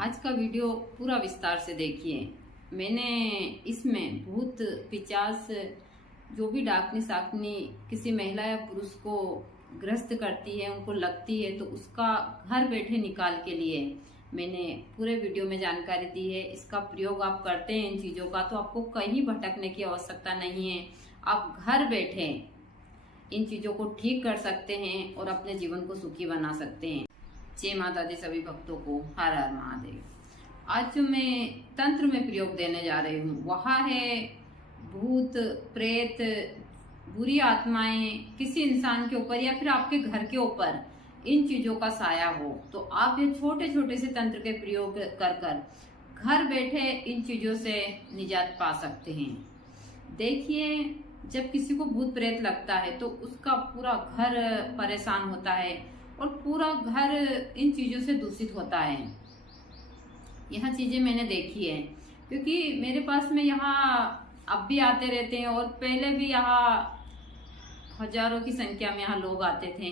आज का वीडियो पूरा विस्तार से देखिए। मैंने इसमें भूत पिचास जो भी डाकनी साकनी किसी महिला या पुरुष को ग्रस्त करती है, उनको लगती है, तो उसका घर बैठे निकाल के लिए मैंने पूरे वीडियो में जानकारी दी है। इसका प्रयोग आप करते हैं इन चीज़ों का तो आपको कहीं भटकने की आवश्यकता नहीं है। आप घर बैठे इन चीज़ों को ठीक कर सकते हैं और अपने जीवन को सुखी बना सकते हैं। जय माता दी सभी भक्तों को, हर हर महादेव। आज जो मैं तंत्र में प्रयोग देने जा रही हूँ वह है भूत प्रेत बुरी आत्माएं किसी इंसान के ऊपर या फिर आपके घर के ऊपर इन चीजों का साया हो, तो आप ये छोटे छोटे से तंत्र के प्रयोग कर कर घर बैठे इन चीजों से निजात पा सकते हैं। देखिए, जब किसी को भूत प्रेत लगता है तो उसका पूरा घर परेशान होता है और पूरा घर इन चीजों से दूषित होता है। यह चीजें मैंने देखी है क्योंकि मेरे पास में यहाँ अब भी आते रहते हैं और पहले भी यहाँ हजारों की संख्या में यहाँ लोग आते थे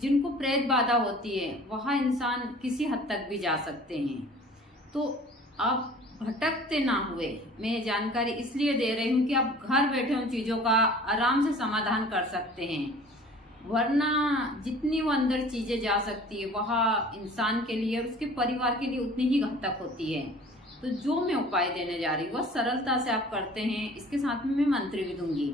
जिनको प्रेत बाधा होती है। वह इंसान किसी हद तक भी जा सकते हैं, तो आप भटकते ना हुए मैं जानकारी इसलिए दे रही हूँ कि आप घर बैठे उन चीजों का आराम से समाधान कर सकते हैं। वरना जितनी वो अंदर चीजें जा सकती है वह इंसान के लिए और उसके परिवार के लिए उतनी ही घातक होती है। तो जो मैं उपाय देने जा रही हूँ वह सरलता से आप करते हैं। इसके साथ में मैं मंत्र भी दूंगी,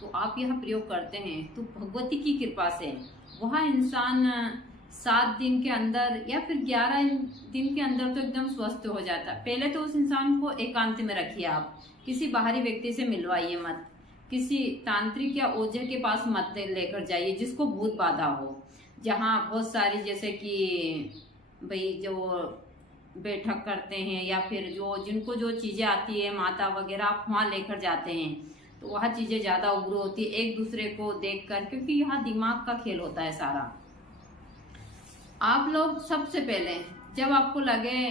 तो आप यह प्रयोग करते हैं तो भगवती की कृपा से वह इंसान 7 दिन के अंदर या फिर 11 दिन के अंदर तो एकदम स्वस्थ हो जाता। पहले तो उस इंसान को एकांत में रखिए, आप किसी बाहरी व्यक्ति से मिलवाइए मत, किसी तांत्रिक या ओझे के पास मत लेकर जाइए जिसको भूत बाधा हो। जहाँ बहुत सारी जैसे कि भाई जो बैठक करते हैं या फिर जो जिनको जो चीजें आती है माता वगैरह, आप वहाँ लेकर जाते हैं तो वह चीजें ज्यादा उग्र होती है एक दूसरे को देखकर, क्योंकि यहाँ दिमाग का खेल होता है सारा। आप लोग सबसे पहले जब आपको लगे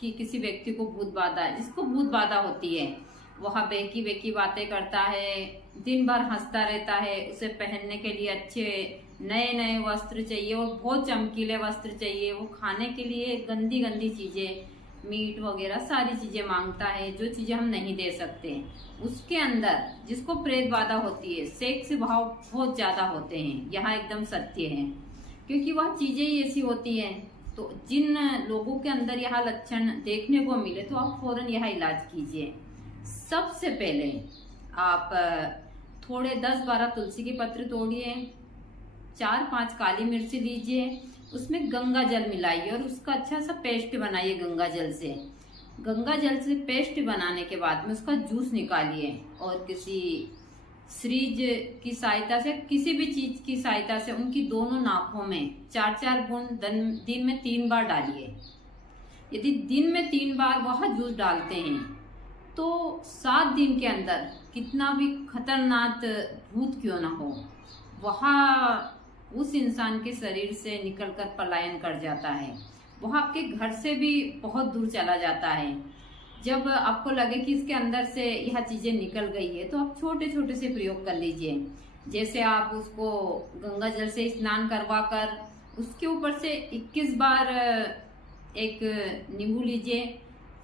कि किसी व्यक्ति को भूत बाधा है, जिसको भूत बाधा होती है वह बेकी बेकी बातें करता है, दिन भर हंसता रहता है, उसे पहनने के लिए अच्छे नए नए वस्त्र चाहिए और बहुत चमकीले वस्त्र चाहिए, वो खाने के लिए गंदी गंदी चीजें मीट वगैरह सारी चीजें मांगता है जो चीजें हम नहीं दे सकते। उसके अंदर जिसको प्रेत बाधा होती है सेक्स भाव बहुत ज्यादा होते हैं, यहाँ एकदम सत्य है क्योंकि वह चीजें ही ऐसी होती है। तो जिन लोगों के अंदर यह लक्षण देखने को मिले तो आप फौरन यह इलाज कीजिए। सबसे पहले आप थोड़े 10-12 तुलसी के पत्र तोड़िए, 4-5 काली मिर्ची लीजिए, उसमें गंगा जल मिलाइए और उसका अच्छा सा पेस्ट बनाइए गंगा जल से। गंगा जल से पेस्ट बनाने के बाद में उसका जूस निकालिए और किसी सीरीज की सहायता से, किसी भी चीज की सहायता से उनकी दोनों नाकों में 4-4 बूंद दिन में 3 बार डालिए। यदि दिन में 3 बार वह जूस डालते हैं तो 7 दिन के अंदर कितना भी खतरनाक भूत क्यों ना हो वह उस इंसान के शरीर से निकलकर पलायन कर जाता है, वह आपके घर से भी बहुत दूर चला जाता है। जब आपको लगे कि इसके अंदर से यह चीजें निकल गई है तो आप छोटे छोटे से प्रयोग कर लीजिए। जैसे आप उसको गंगा जल से स्नान करवा कर उसके ऊपर से 21 बार एक नींबू लीजिए,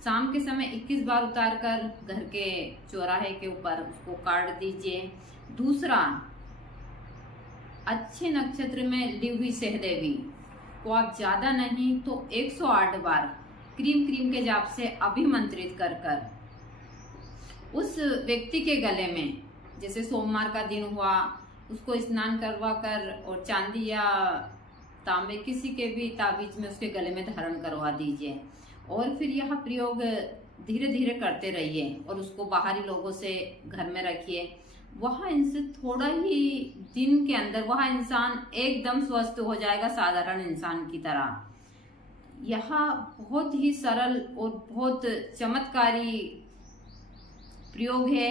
शाम के समय 21 बार उतार कर घर के चौराहे के ऊपर उसको काट दीजिए। दूसरा, अच्छे नक्षत्र में ली हुई सहदेवी को आप ज्यादा नहीं तो 108 बार क्रीम के जाप से अभिमंत्रित कर कर उस व्यक्ति के गले में, जैसे सोमवार का दिन हुआ उसको स्नान करवा कर और चांदी या तांबे किसी के भी ताबीज में उसके गले में धारण करवा दीजिए। और फिर यह प्रयोग धीरे धीरे करते रहिए और उसको बाहरी लोगों से घर में रखिए। वह इनसे थोड़ा ही दिन के अंदर वह इंसान एकदम स्वस्थ हो जाएगा साधारण इंसान की तरह। यह बहुत ही सरल और बहुत चमत्कारी प्रयोग है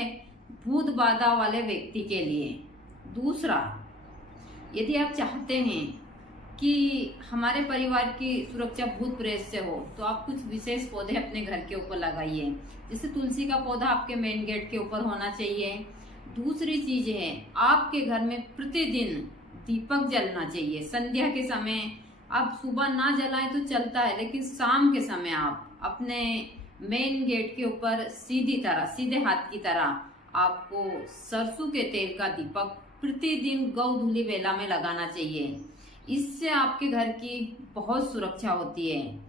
भूत बाधा वाले व्यक्ति के लिए। दूसरा, यदि आप चाहते हैं कि हमारे परिवार की सुरक्षा भूत प्रेत से हो तो आप कुछ विशेष पौधे अपने घर के ऊपर लगाइए। जैसे तुलसी का पौधा आपके मेन गेट के ऊपर होना चाहिए। दूसरी चीज है, आपके घर में प्रतिदिन दीपक जलना चाहिए। संध्या के समय आप सुबह ना जलाएं तो चलता है, लेकिन शाम के समय आप अपने मेन गेट के ऊपर सीधे हाथ की तरह आपको सरसों के तेल का दीपक प्रतिदिन गौधूली बेला में लगाना चाहिए। इससे आपके घर की बहुत सुरक्षा होती है।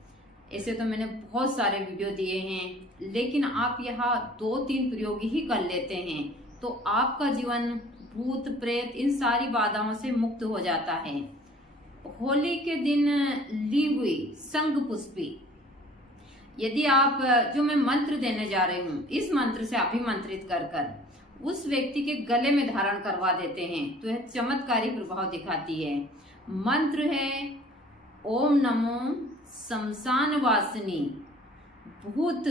ऐसे तो मैंने बहुत सारे वीडियो दिए हैं, लेकिन आप यहाँ 2-3 प्रयोग ही कर लेते हैं तो आपका जीवन भूत प्रेत इन सारी बाधाओं से मुक्त हो जाता है। होली के दिन ली हुई संग पुष्पी, यदि आप जो मैं मंत्र देने जा रही हूँ इस मंत्र से अभिमंत्रित कर उस व्यक्ति के गले में धारण करवा देते हैं तो यह चमत्कारी प्रभाव दिखाती है। मंत्र है ओम नमो शमशान वासिनी भूत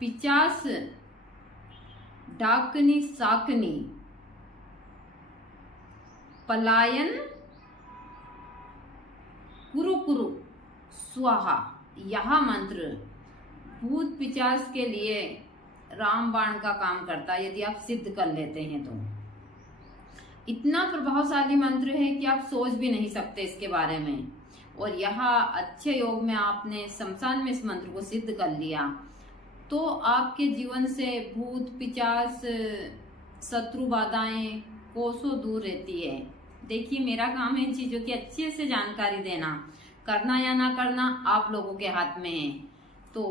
पिचास डाकनी साकनी पलायन कुरु कुरु स्वाहा। यह मंत्र भूत पिचास के लिए रामबाण का काम करता है यदि आप सिद्ध कर लेते हैं तो। इतना प्रभावशाली मंत्र है कि आप सोच भी नहीं सकते इसके बारे में। और यहाँ अच्छे योग में आपने शमशान में इस मंत्र को सिद्ध कर लिया तो आपके जीवन से भूत पिचास शत्रु बाधाएं कोसों दूर रहती है। देखिए, मेरा काम है इन चीजों की अच्छे से जानकारी देना, करना या ना करना आप लोगों के हाथ में है। तो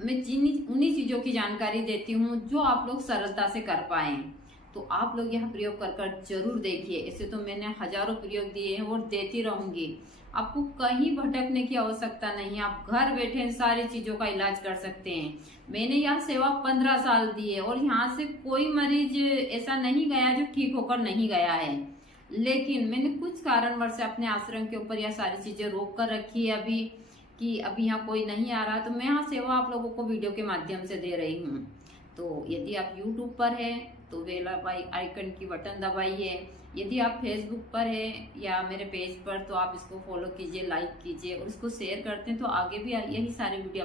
मैं उन्हीं चीजों की जानकारी देती हूँ जो आप लोग सरलता से कर पाए। तो आप लोग यह प्रयोग कर जरूर देखिए। ऐसे तो मैंने हजारों प्रयोग दिए हैं और देती रहूंगी। आपको कहीं भटकने की आवश्यकता नहीं है, आप घर बैठे इन सारी चीजों का इलाज कर सकते हैं। मैंने यह सेवा 15 साल दी है और यहाँ से कोई मरीज ऐसा नहीं गया जो ठीक होकर नहीं गया है। लेकिन मैंने कुछ कारणवश अपने आश्रम के ऊपर यह सारी चीजें रोक कर रखी है अभी, कि अभी यहाँ कोई नहीं आ रहा, तो मैं यहाँ सेवा आप लोगों को वीडियो के माध्यम से दे रही हूँ। तो यदि आप यूट्यूब पर है तो बेल आइकन की बटन दबाइए। यदि आप फेसबुक पर है या मेरे पेज पर तो आप इसको फॉलो कीजिए, लाइक कीजिए और इसको शेयर करते हैं तो आगे भी यही सारी वीडियो